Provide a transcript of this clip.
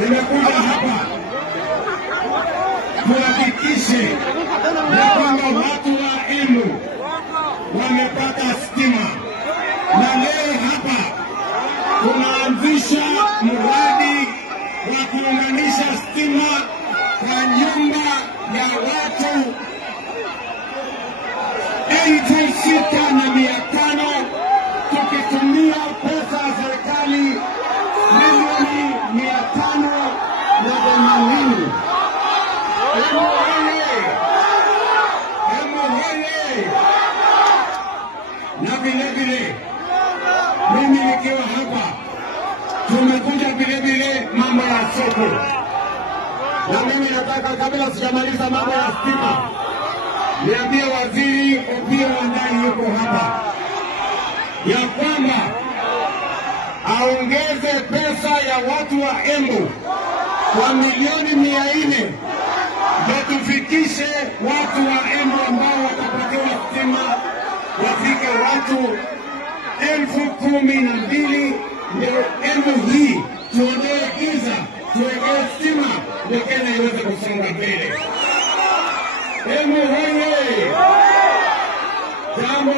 Nimekuja hapa kuhakikishe ya kwamba watu wa Embu wamepata stima, na leo hapa tunaanzisha mradi wa kuunganisha stima kwa nyumba ya watu 6,500 tukitumia pesa ya serikali milioni 580. Na vile mimi nikiwa hapa tumekuja vile mambo ya soko, na mimi nataka kabla sijamaliza mambo ya stima niambie waziri Opiyo Wandayi yuko hapa ya kwamba aongeze pesa ya watu wa Embu kwa milioni 400 ndio tufikishe watu wa Embu ambao watapatiwa stima wafike watu 12,000, ndio Embu hii tuondoe giza, tuwekee stima ndio Kenya iweze kusonga mbele. Embu hoye! Jambo